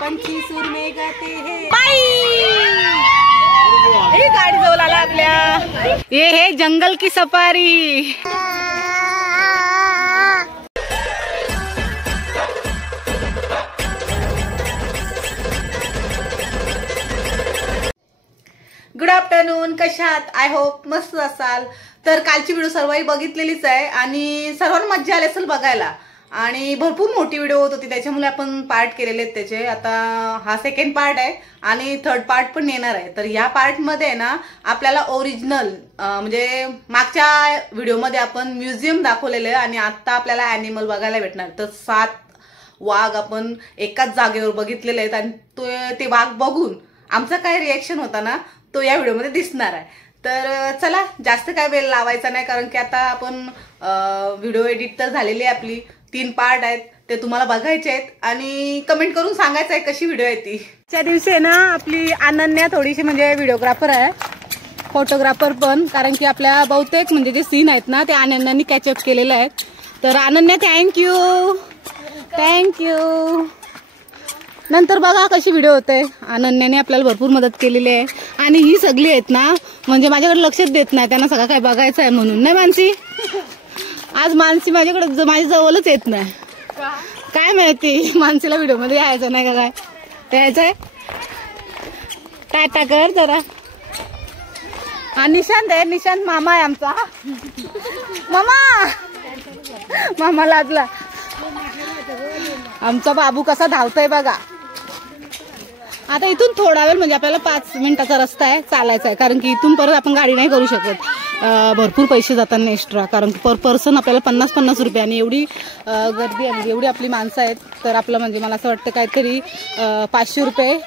पंछी सुर में गाते हैं बाई। हे गाडी जवळ आला आपल्या। ये है जंगल की सफारी। गुड आफ्टरनून, कशात? आय होप मस्त असाल। तर कालची व्हिडिओ सर्वही बघितलेलीच आहे आणि सर्वांना मज्जा आली असेल बघायला आणि भरपूर मोठी व्हिडिओ होत होती, त्याच्यामुळे आपण पार्ट केलेले आहेत त्याचे। आता हा सेकंड पार्ट आहे आणि थर्ड पार्ट पण येणार आहे। तर या पार्टमध्ये ना आपल्याला ओरिजिनल म्हणजे मागच्या व्हिडिओमध्ये आपण म्युझियम दाखवलेलं आहे आणि आता आपल्याला ॲनिमल बघायला भेटणार। तर 7 वाघ आपण एकाच जागेवर बघितलेले आहेत आणि ते वाघ बघून आमचा काय रिएक्शन होता ना तो या व्हिडिओमध्ये दिसणार आहे। तर चला जास्त काय वेळ लावायचा नाही, कारण की आता आपण व्हिडिओ एडिट तर झालेली आहे आपली। 3 पार्ट आहेत, ते तुम्हाला बघायचे आहेत आणि कमेंट करून सांगायचं आहे कशी व्हिडिओ आहे ती। त्या दिवशी ना आपली अनन्या थोडीशी म्हणजे व्हिडिओग्राफर आहे, फोटोग्राफर पण, कारण की आपल्या बहुतेक म्हणजे जे सीन आहेत ना ते अनन्यानी कॅचअप केलेले आहेत। तर अनन्या थँक्यू थँक्यू। नंतर बघा कशी व्हिडिओ होते। अनन्याने आपल्याला भरपूर मदत केलेली आहे आणि ही सगळी आहेत ना म्हणजे माझ्याकडे लक्षच देत नाही, त्यांना सगळं काय बघायचं आहे म्हणून। नाही मानसी? आज मानसी माझ्याकडे माझ्या जवळच येत नाही, काय माहिती मानसीला व्हिडिओ मध्ये यायचं नाही का? काय यायचंय? टाटा कर जरा। हा निशांत आहे, निशांत मामा आहे आमचा। मामा लाजला। आमचा बाबू कसा धावतोय बघा। आता इथून थोडा वेळ म्हणजे आपल्याला 5 मिनिटाचा रस्ता आहे, चालायचा आहे, कारण की इथून परत आपण गाडी नाही करू शकत, भरपूर पैसे जातात एक्स्ट्रा, कारण पर पर्सन आपल्याला 50-50 रुपये आणि एवढी गर्दी आहे म्हणजे एवढी आपली माणसं आहेत, तर आपलं म्हणजे मला असं वाटतं काहीतरी 500 रुपये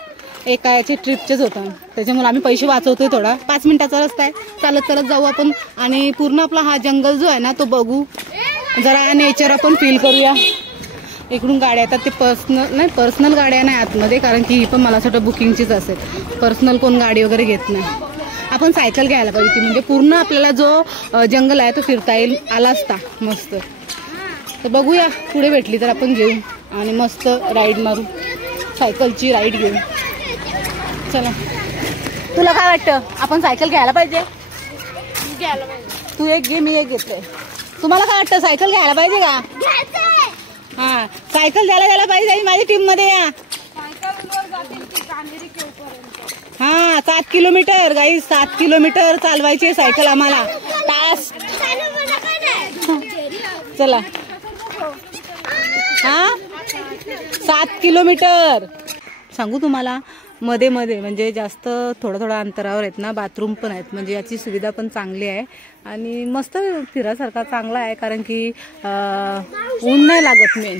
एका याचे ट्रिपचेच होतं, त्याच्यामुळे आम्ही पैसे वाचवतोय थोडा। 5 मिनिटाचा रस्ता आहे, चालत चालत जाऊ आपण आणि पूर्ण आपला हा जंगल जो आहे ना तो बघू, जरा नेचर आपण फील करूया। इकडून गाड्या येतात, ते पर्सनल गाड्या नाही आतमध्ये, कारण की ही पण मला असं वाटतं बुकिंगचीच असेल, पर्सनल कोण गाडी वगैरे घेत नाही। आपण सायकल घ्यायला पाहिजे ती, म्हणजे पूर्ण आपल्याला जो जंगल आहे तो फिरता येईल आला असता मस्त। तर बघूया पुढे भेटली तर आपण घेऊ आणि मस्त राईड मारू, सायकलची राईड घेऊ। चला, तुला काय वाटतं? आपण सायकल घ्यायला पाहिजे? तू एक घे, मी एक घेते। तुम्हाला काय वाटतं, सायकल घ्यायला पाहिजे का? हा, सायकल द्यायला पाहिजे आणि माझ्या टीम मध्ये या। हा 7 किलोमीटर गाईस, 7 किलोमीटर चालवायची सायकल आम्हाला तास। चला, हा 7 किलोमीटर। सांगू तुम्हाला, मध्ये मध्ये म्हणजे जास्त थोडं अंतरावर आहेत ना बाथरूम पण आहेत, म्हणजे याची सुविधा पण चांगली आहे आणि मस्त फिरासारखा चांगला आहे, कारण की ऊन नाही लागत, मेन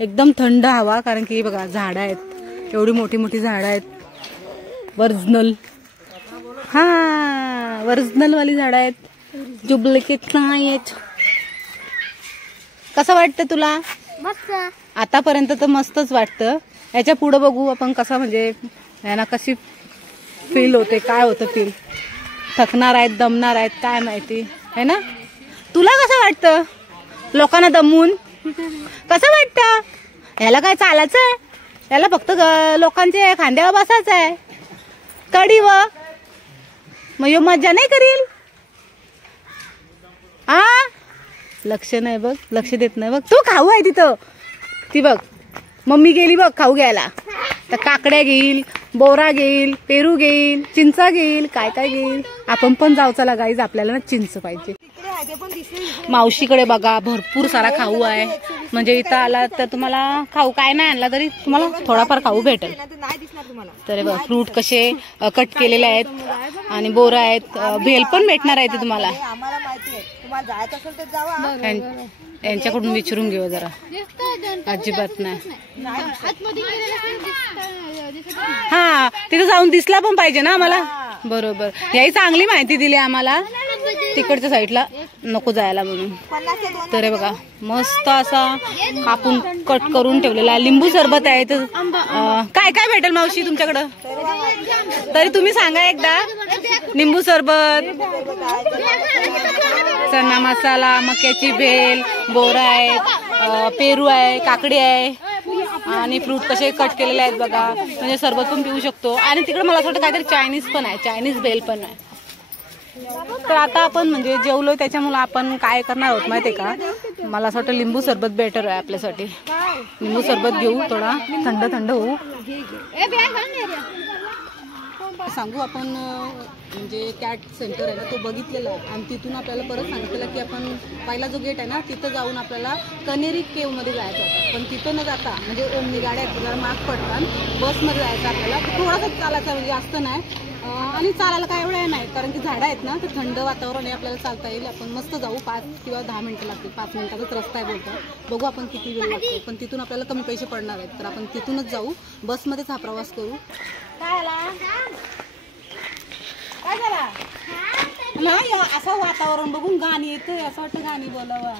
एकदम थंड हवा, कारण की बघा झाडं आहेत, एवढी मोठी मोठी झाडं आहेत, ओरिजिनल, हा ओरिजिनल वाली झाडं आहेत, डुप्लिकेट नाही आहेत। कसं वाटतं तुला? मस्त, आतापर्यंत तर मस्तच वाटतं। याच्या पुढे बघू आपण कसं, म्हणजे यांना कशी फील होते, काय होतं फील, थकणार आहेत, दमणार आहेत, काय माहिती है ना? तुला कसं वाटतं लोकांना दमून? कसं वाटतं? याला काय चालायचं आहे? याला फक्त लोकांच्या खांद्यावर बसायचं आहे कडी व मग मज्जा नाही करील? हा, लक्ष नाही बघ, लक्ष देत नाही बघ। तू खाऊ आहे तिथं, ती बघ मम्मी गेली बघ खाऊ घ्यायला, तर काकड्या घेईल, बोरा घेईल, पेरू घेईल, चिंचा घेईल, काय काय घेईल। आपण पण जाऊ, चला गाईज, आपल्याला ना चिंच पाहिजे। मावशीकडे बघा भरपूर सारा खाऊ आहे, म्हणजे इथं आला तर तुम्हाला खाऊ काय नाही आणला तरी तुम्हाला थोडाफार खाऊ भेटेल। तर बघ फ्रूट कसे कट केलेले आहेत आणि बोरा आहेत, भेल पण भेटणार आहे ते तुम्हाला। यांच्याकडून विचारून घेऊ जरा, अजिबात नाही। हा, तिथे जाऊन दिसला पण पाहिजे ना आम्हाला, बरोबर, याही चांगली माहिती दिली आम्हाला, तिकडच्या साईडला नको जायला म्हणून। तर हे बघा मस्त असा कापून कट करून ठेवलेला आहे, लिंबू सरबत आहे। तर काय काय भेटेल मावशी तुमच्याकडं तरी तुम्ही सांगा एकदा? लिंबू सरबत, चना मसाला, मक्याची भेल, बोरा आहे, पेरू आहे, काकडी आहे, आणि फ्रूट कसे कट केलेले आहेत बघा, म्हणजे सरबत पण पिऊ शकतो. आणि तिकडे मला असं वाटतं काहीतरी चायनीज पण आहे, चायनीज बेल पण आहे. तर आता आपण म्हणजे जेवलो, त्याच्यामुळे आपण काय करणार आहोत माहिती आहे का, मला असं वाटतं लिंबू सरबत बेटर आहे आपल्यासाठी. लिंबू सरबत घेऊ, थोडा थंड थंड होऊ. सांगू आपण म्हणजे कॅट सेंटर आहे ना तो बघितलेला आहे आणि तिथून आपल्याला परत सांगितलेलं की आपण पहिला जो गेट आहे ना तिथं जाऊन आपल्याला कनेरी केवमध्ये जायचं होतं. पण तिथं न जाता म्हणजे ओमनी गाड्या आहेत जरा माग पडतात, बसमध्ये जायचं आपल्याला. थोडासा चालायचं म्हणजे जास्त नाही, आणि चालायला काय एवढं नाही कारण की झाडं आहेत ना, तर थंड वातावरण आहे, आपल्याला चालता येईल. आपण मस्त जाऊ, 5 किंवा 10 मिनिटं लागतील, 5 मिनिटाचाच रस्ता आहे बोलतो. बघू आपण किती वेळ लागतो, पण तिथून आपल्याला कमी पैसे पडणार आहेत, तर आपण तिथूनच जाऊ, बसमध्येच हा प्रवास करू. काय झाला नाही असं वातावरण बघून गाणी येतंय, असं वाटतं गाणी बोलावा.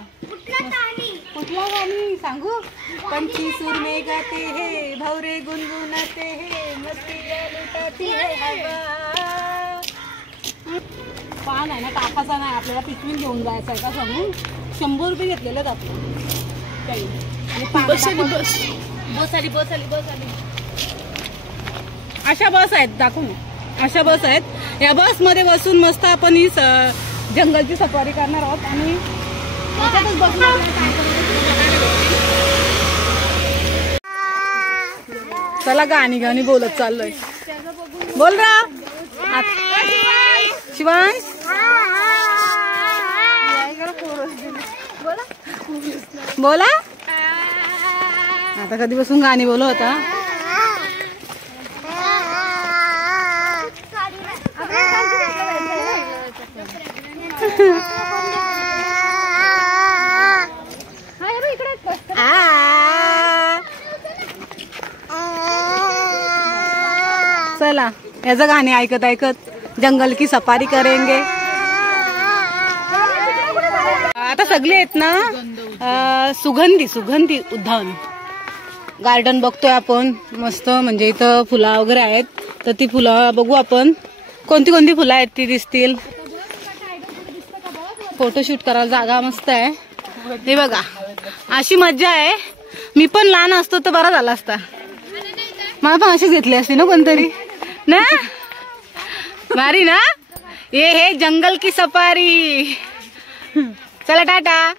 कुठला गाणी सांगू? पंछी सूर में गाते हे, भवरे गुनगुनाते हे, मस्ती लुटाती है हवा. पान आहे ना टाकाचा नाही, आपल्याला पिशवीत घेऊन जायचं आहे का सांगू. 100 रुपये घेतलेले आहेत काही. बस आली. अशा बस आहेत दाखवून, अशा बस आहेत. या बस मध्ये बसून मस्त आपण ही जंगलची सफारी करणार आहोत. आणि चला गाणी बोलत चाललोय. बोल रा शिवांश. बोला आता कधीपासून गाणी बोलत होता. चला याचं गाणे ऐकत ऐकत जंगल की सफारी करेंगे. आता सगळे आहेत ना सुगंधी उद्यान गार्डन बघतोय आपण मस्त. म्हणजे इथं फुलं वगैरे आहेत, तर ती फुलं बघू आपण कोणती कोणती फुलं आहेत ती दिसतील. फोटोशूट करायला जागा मस्त आहे. हे बघा अशी मज्जा आहे. मी पण लहान असतो तर बरा झाला असता, मला पण अशीच घेतली असती ना कोणतरी ना. भारी ना. ये है जंगल की सफारी. चला टाटा.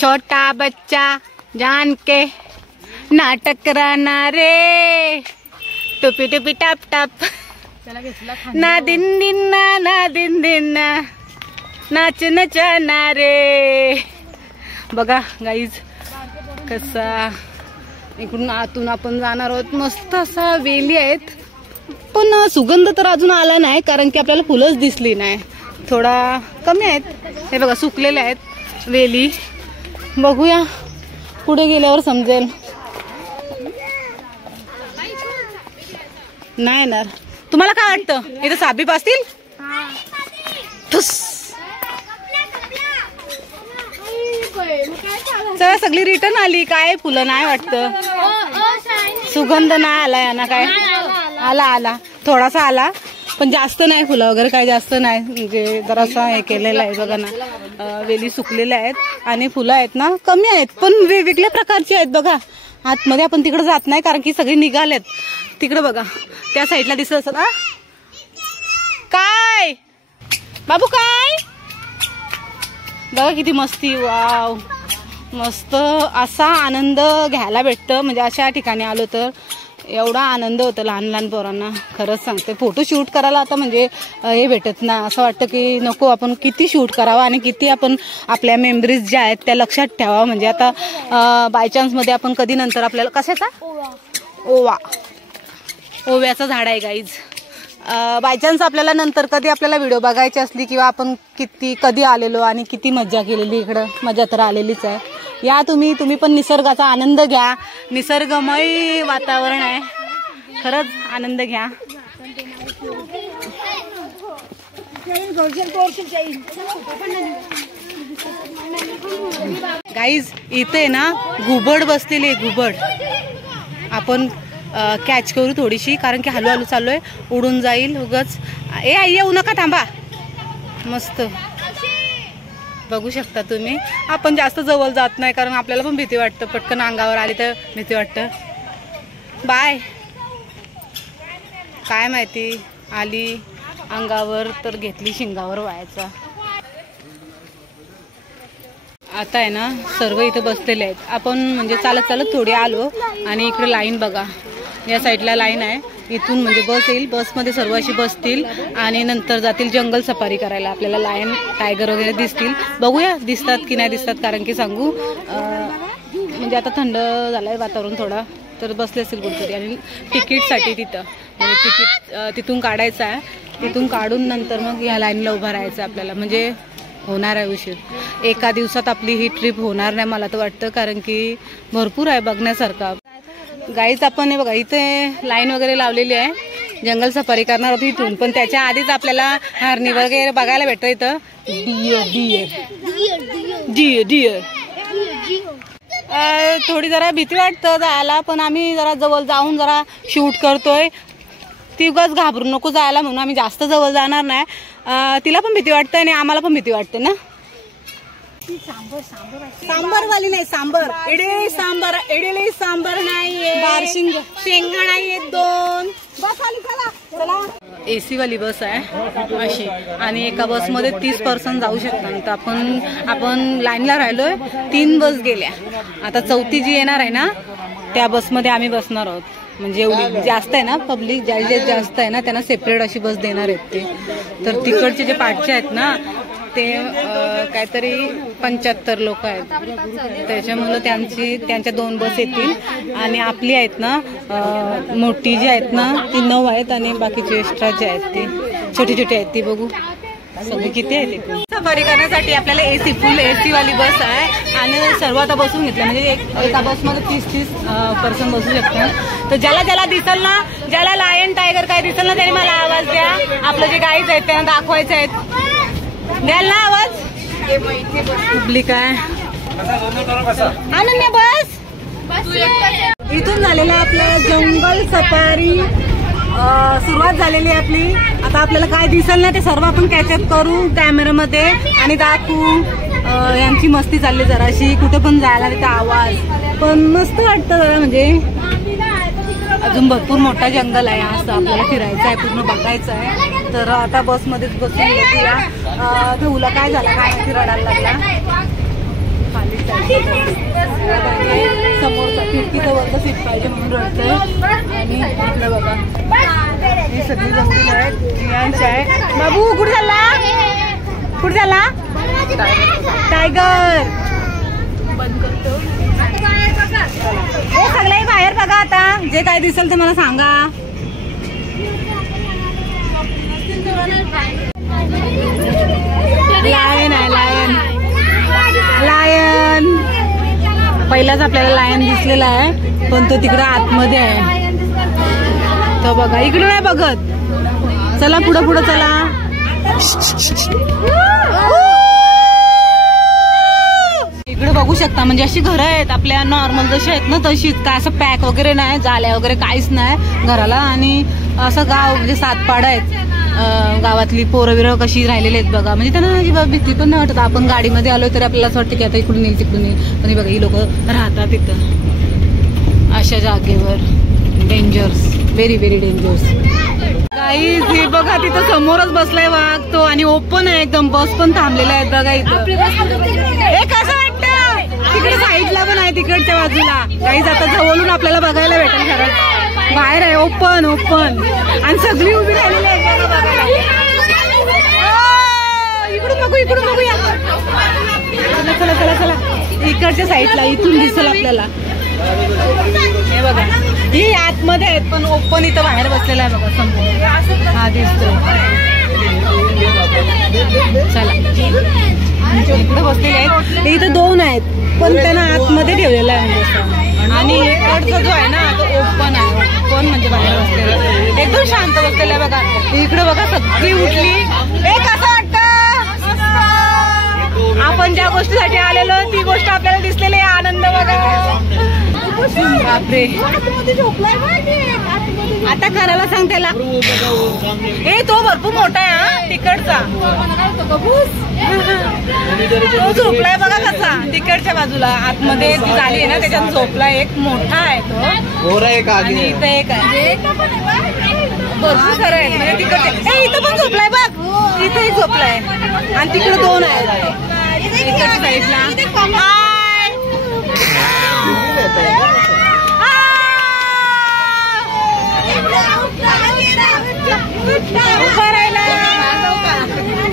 छोटा बच्चा जान के ना टकराना रे, टुपी टुपी टाप टाप ना दिन दिन ना दिन दिन नाच नचाना रे. बघा गाईज कसा इकडून आतून आपण जाणार आहोत. मस्त असा वेली आहेत, पण सुगंध तर अजून आला नाही कारण की आपल्याला फुलंच दिसली नाही, थोडा कमी आहेत. हे बघा सुकलेले आहेत वेली. बघूया पुढे गेल्यावर समजेल. नाही येणार. तुम्हाला काय वाटतं इथं साप बीप असतील? चला सगळी रिटर्न आली. काय फुलं नाही वाटतं, सुगंध नाही आला यांना. काय आला थोडासा आला, पण जास्त नाही. फुलं वगैरे काय जास्त नाही, म्हणजे जरासा हे केलेलं आहे बघा ना. वेली सुकलेल्या आहेत आणि फुलं आहेत ना कमी आहेत, पण वेगवेगळ्या प्रकारची आहेत बघा. आतमध्ये आपण तिकडे जात नाही कारण की सगळे निघालेत. तिकडे बघा त्या साईडला दिसत असत. काय बाबू काय बघा किती मस्ती. वाव मस्त. असा आनंद घ्यायला भेटतं म्हणजे अशा ठिकाणी आलो तर एवढा आनंद होतो लहान लहान पोरांना. खरंच सांगते फोटो शूट करायला आता म्हणजे हे भेटत ना. असं वाटतं की नको आपण किती शूट करावा आणि किती आपण आपल्या मेमरीज ज्या आहेत त्या लक्षात ठेवावं. म्हणजे आता बाय चान्स मध्ये आपण कधी नंतर आपल्याला कशाचा ओव्याचं झाड आहे गाईज. बाय चान्स आपल्याला नंतर कधी आपल्याला व्हिडिओ बघायची असली किंवा आपण कधी आलेलो आणि किती मज्जा केलेली इकडं, मजा तर आलेलीच आहे. या तुम्ही पण निसर्गाचा आनंद घ्या. निसर्गमय वातावरण आहे, खरंच आनंद घ्या. गाईज इथे ना घुबड बसलेली आहे. घुबड आपण कॅच करू थोडीशी कारण की हळूहळू चाललोय, उडून जाईल उगाच. आई येऊ नका थांबा. मस्त बघू शकता तुम्ही. आपण जास्त जवळ जात नाही कारण आपल्याला पण भीती वाटतं, पटकन अंगावर आली तर भीती वाटतं. बाय. काय माहिती आली अंगावर तर घेतली शिंगावर व्हायचा. आता आहे ना सर्व इथे बसलेले आहेत. आपण म्हणजे चालत चालत थोडी आलो आणि इकडे लाईन बघा, या साईडला लाईन आहे. इथून म्हणजे बस येईल, बसमध्ये सर्व अशी बसतील आणि नंतर जातील जंगल सफारी करायला. आपल्याला लायन टायगर वगैरे दिसतील, बघूया दिसतात की नाही दिसतात. कारण की सांगू म्हणजे आता थंड झालंय वातावरण थोडा, तर बसले असेल कुठेतरी. आणि तिकीटसाठी तिथं म्हणजे तिकीट तिथून काढायचं आहे. तिथून काढून नंतर मग ह्या लाईनला उभं राहायचं आपल्याला. म्हणजे होणार आहे उशीर. एका दिवसात आपली ही ट्रिप होणार नाही मला तर वाटतं, कारण की भरपूर आहे बघण्यासारखं. गाईच आपण हे बघा इथे लाईन वगैरे लावलेली आहे, जंगल सफारी करणार होती इथून. पण त्याच्या आधीच आपल्याला हरणी वगैरे बघायला भेटतं इथं. डियर थोडी जरा भीती वाटतं जायला, पण आम्ही जरा जवळ जाऊन जरा शूट करतोय. ती उगाच घाबरू नको जायला म्हणून आम्ही जास्त जवळ जाणार नाही. तिला पण भीती वाटते आणि आम्हाला पण भीती वाटते ना. सांबर वाली नाही, सांबर इडली सांबर, इडली सांबर नाहीये, बारशिंग शेंगा नाहीये 2. बस आली, चला चला. एसी वाली बस आहे अशी आणि एका बस मध्ये 30 पर्सन जाऊ शकतात. तर आपण लाईनला राहिलोय, 3 बस गेल्या. आता 4थी जी येणार आहे ना त्या बसमध्ये आम्ही बसणार आहोत. म्हणजे एवढी जास्त आहे ना पब्लिक, ज्या जास्त आहे ना त्यांना सेपरेट अशी बस देणार आहेत ते. तर तिकडचे जे पाठचे आहेत ना ते काहीतरी 75 लोक आहेत, त्याच्यामुळं त्यांच्या 2 बस येतील. आणि आपली आहेत ना मोठी जी आहेत ना ती 9 आहेत आणि बाकीचे एक्स्ट्रा जे आहेत ते छोटी छोटी आहेत ती. बघू सगळे किती आहेत इथे. सफारी करण्यासाठी आपल्याला एसी फुल एसी वाली बस आहे आणि सर्व आता बसून घेतलं. म्हणजे एका बसमध्ये 30 पर्सन बसू शकतात. तर ज्याला दिसल ना, ज्याला लायन टायगर काय दिसल ना त्याने मला आवाज द्या. आपलं जे गाईज आहेत त्यांना दाखवायचं आहेत, द्याल ना आवाज. पब्लिक आहे. अनन्या बस इथून झालेलं आपलं जंगल सफारी सुरुवात झालेली आहे आपली. आता आपल्याला काय दिसेल ना ते सर्व आपण कॅचअप करू कॅमेरामध्ये आणि दाखवू. यांची मस्ती चालली जराशी, कुठे पण जायला तिथे आवाज, पण मस्त वाटतं जरा. म्हणजे अजून भरपूर मोठा जंगल आहे, असं आपल्याला फिरायचं आहे, पूर्ण बघायचं आहे. तर आता बसमध्येच बसून घेऊया. धुला काय झाला काय माहिती, रडायला लागला. खाली समोरचा खिडकीजवळचा सीट पाहिजे म्हणून रडतोय. आणि इकडे बघा ही सगळी जंगल आहेत, जियांची आहे. बाबू कुठे झाला, कुठे झाला टायगर. बंद करतो. हे सगळे बाहेर बघा. आता जे काय दिसेल ते मला सांगा. लायन आहे, लायन लायन. पहिलाच आपल्याला लायन दिसलेला आहे, पण तो तिकडे आतमध्ये आहे. तर बघा इकडे नाही बघत. चला पुढं पुढं चला. इकडे बघू शकता म्हणजे अशी घरं आहेत आपल्या नॉर्मल जशी आहेत ना तशीच, काय असं पॅक वगैरे नाही, जाल्या वगैरे काहीच नाही घराला. आणि असं गाव म्हणजे 7 पाडा आहेत. गावातली पोरं बिरं कशी राहिलेली आहेत बघा. म्हणजे त्यांना अजिबात भीती पण नाही वाटत. आपण गाडीमध्ये आलोय तरी आपल्याला असं वाटतं की आता इकडून येईल तिकडून येईल. पण बघा ही लोक राहतात तिथं अशा जागेवर. Dangers, very very dangers. Guys हे बघा तिथं समोरच बसलाय वाघ तो, आणि ओपन आहे एकदम. बस पण थांबलेल्या आहेत बघा इथं. हे कसं वाटतं, तिकडे साईडला पण आहे तिकडच्या बाजूला. गाईज आता जवळून आपल्याला बघायला भेटेल. खरं बाहेर आहे ओपन ओपन आणि सगळी उभी राहिलेली आहे बघायला. इकडून बघू, इकडून बघूया. चला चला चला चला इकडच्या साईडला, इथून दिसेल आपल्याला. हे बघा ही आतमध्ये आहेत पण ओपन इथं बाहेर बसलेला आहे बघा समोर. हा दिसतोय. चला इकडे बसलेले आहेत. इथं 2 आहेत पण त्यांना आतमध्ये ठेवलेलं आहे म्हणजे. आणि इकडचा जो आहे ना तो ओपन आहे. ओपन म्हणजे बाहेर बसलेला, एकदम शांत बसलेला आहे बघा. इकडे बघा सगळी उठली. एक असं वाटतं आपण ज्या गोष्टीसाठी आलेलो ती गोष्ट आपल्याला दिसलेली आहे. आनंद बघा. बापरे आता करायला सांग त्याला. ए तो भरपूर मोठा आहे हा तिकडचा. तो झोपलाय बघा कसा तिकडच्या बाजूला आतमध्ये ती झाली आहे ना त्याच्यात झोपलाय. एक मोठा आहे तो आणि इथं एक आहे. भरपूर खरं आहे म्हणजे तिकडचे. इथं पण झोपलाय बघ. इथंही झोपलाय आणि तिकडे दोन आहेत इकडच्या साईडला.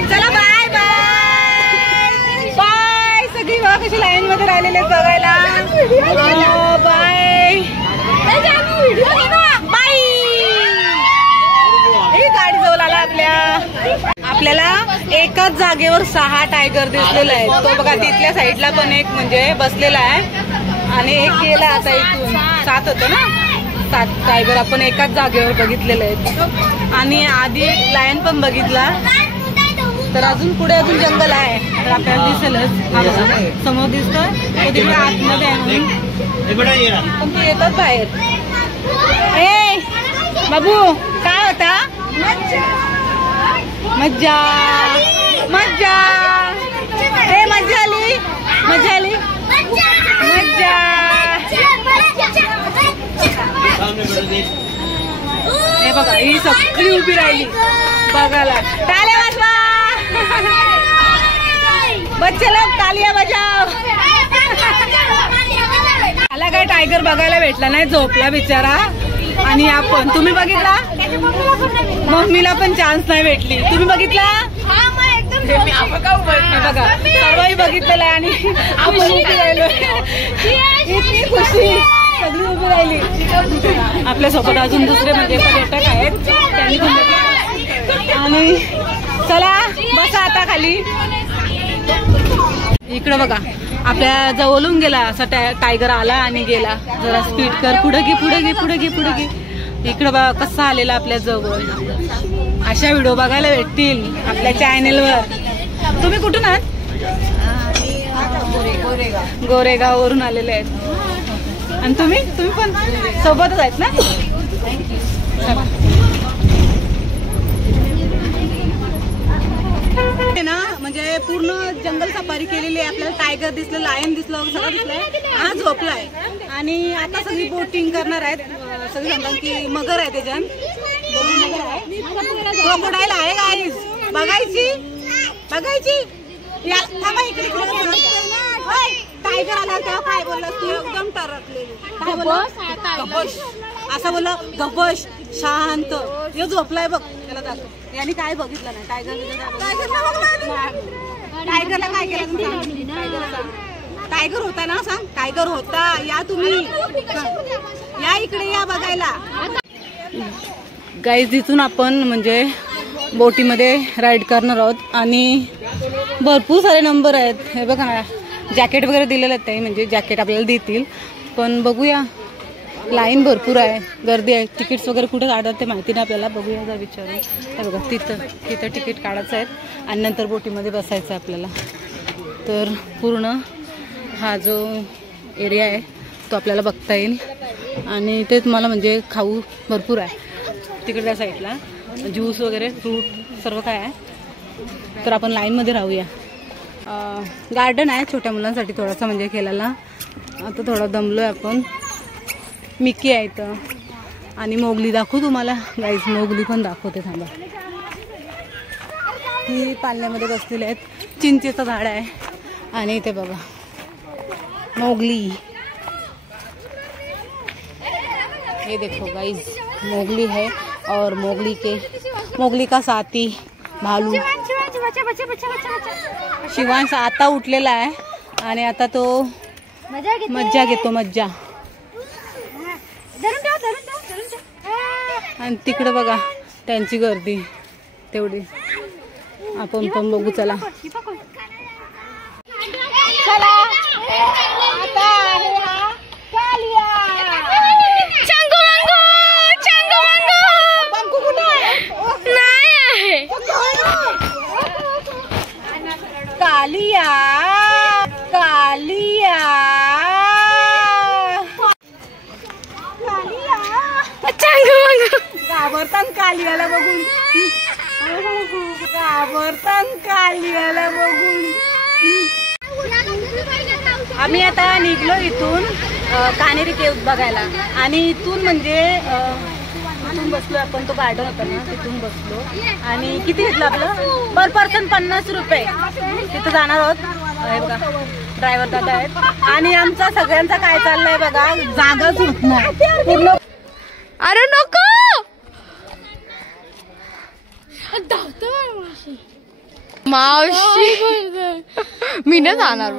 चला बाय बाय बाय. सगळी बघा कशी लाईन मध्ये राहिलेले बघायला. Bye bye. गाडी जवळ आला आपल्याला एकाच जागेवर 6 टायगर दिसलेला आहे. तो बघा तिथल्या साईडला पण एक म्हणजे बसलेला आहे आणि एक गेला आता इथून. 7 होतं ना 7 टायगर आपण एकाच जागेवर बघितलेले आहेत. आणि आधी लायन पण बघितला. तर अजून पुढे अजून जंगल आहे तर आपल्याला दिसेलच. समोर दिसतोय तो तिकडे आतमध्ये आहे पण ते येतात बाहेर. ए बाबू काय होता. मज्जा मज्जा. ए मज्जा आली मज्जा आली मज्जा. हे बघा ही सगळी उभी राहिली बघायला. टाळ्या वाजवा बच्चे लोक तालिया बजाव. मला काय टायगर बघायला भेटला नाही झोपला बिचारा. आणि आपण तुम्ही बघितला. मम्मीला पण चान्स नाही भेटली. तुम्ही बघितला बघा सर्वही बघितलेलं आहे आणि आपण उभी राहिलो. इतकी खुशी सगळी उभी राहिली. आपल्यासोबत अजून दुसरे म्हणजे पर्यटक आहेत त्यांनी पण बघितलं. आणि चला बसा आता खाली. इकडं बघा आपल्या जवळून गेला असा टायगर आला आणि गेला. जरा स्पीड कर. पुढे घे पुढे घे पुढे घे पुढे घे. इकडं बघा कसा आलेला आपल्या जवळ. अशा व्हिडिओ बघायला भेटतील आपल्या चॅनेलवर. तुम्ही कुठून आहात. गोरेगाव वरून आलेले आहेत. आणि तुम्ही पण सोबतच आहेत ना. ना म्हणजे पूर्ण जंगल सफारी केलेली आहे. आपल्याला टायगर दिसलं लायन दिसलं सगळं दिसलंय. हा झोपलाय आणि आता सगळी बोटिंग करणार आहेत. सगळी सांगतात की मगर आहे त्याच्यात. मगर आहे क्रोकोडाईल आहे गाईज. बघायची बघायची. टायगर आला तेव्हा काय बोलला तू. एकदम टरकलेली. काय बोलला असं बोलला गबश शांत. यो झोपलाय बघ त्याला दाखव. यांनी काय बघितलं नाही. टायगरला काय केलं. टायगर होता ना सांग. टायगर होता. या तुम्ही या इकडे या बघायला. गाईज इथून आपण म्हणजे बोटीमध्ये राईड करणार आहोत आणि भरपूर सारे नंबर आहेत. हे बघा ना जॅकेट वगैरे दिलेले आहेत ते म्हणजे जॅकेट आपल्याला देतील. पण बघूया लाईन भरपूर आहे गर्दी आहे. तिकीट्स वगैरे कुठे काढतात ते माहिती नाही आपल्याला. बघूया जर विचारून. हे बघा तिथं तिकीट काढायचं आहे आणि नंतर बोटीमध्ये बसायचं आहे आपल्याला. तर पूर्ण हा जो एरिया आहे तो आपल्याला बघता येईल. आणि ते तुम्हाला म्हणजे खाऊ भरपूर आहे तिकडच्या साईडला. ज्यूस वगैरे फ्रूट सर्व काय आहे. तर आपण लाईनमध्ये राहूया. गार्डन आहे छोट्या मुलांसाठी थोडासा म्हणजे खेळायला. आता थोडा दमलोय आपण. मिकी आहे इथं आणि मोगली दाखवू तुम्हाला गाईज. मोगली पण दाखवते थांबा. ही पालण्यामध्ये बसलेले आहेत. चिंचेचं झाड आहे आणि इथे बघा मोगली. ये देखो गाइस मोगली है और मोगली का साथी भालू शिवांश आता उठलेला आहे आणि आता तो मज्जा घेतो मज्जा. आणि तिकडे बघा त्यांची गर्दी तेवढी. आपण पण बघू चला. कालिया कालिया चांगू घाबरतान कालियाला बघून, घाबरतान कालियाला बघून. आम्ही आता निघलो इथून कानेरी केव्ज बघायला आणि इथून म्हणजे इथून बसलो आपण, तो गार्डन होता ना तिथून बसलो. आणि किती घेतलं आपलं पर पर्सन 50 रुपये. तिथं जाणार आहोत. हे बघा ड्रायव्हर दादा आहेत आणि आमचा सगळ्यांचा काय चाललंय बघा, जागाच होत नाही पूर्ण. अरे नको मावशी, मी नाही जाणार.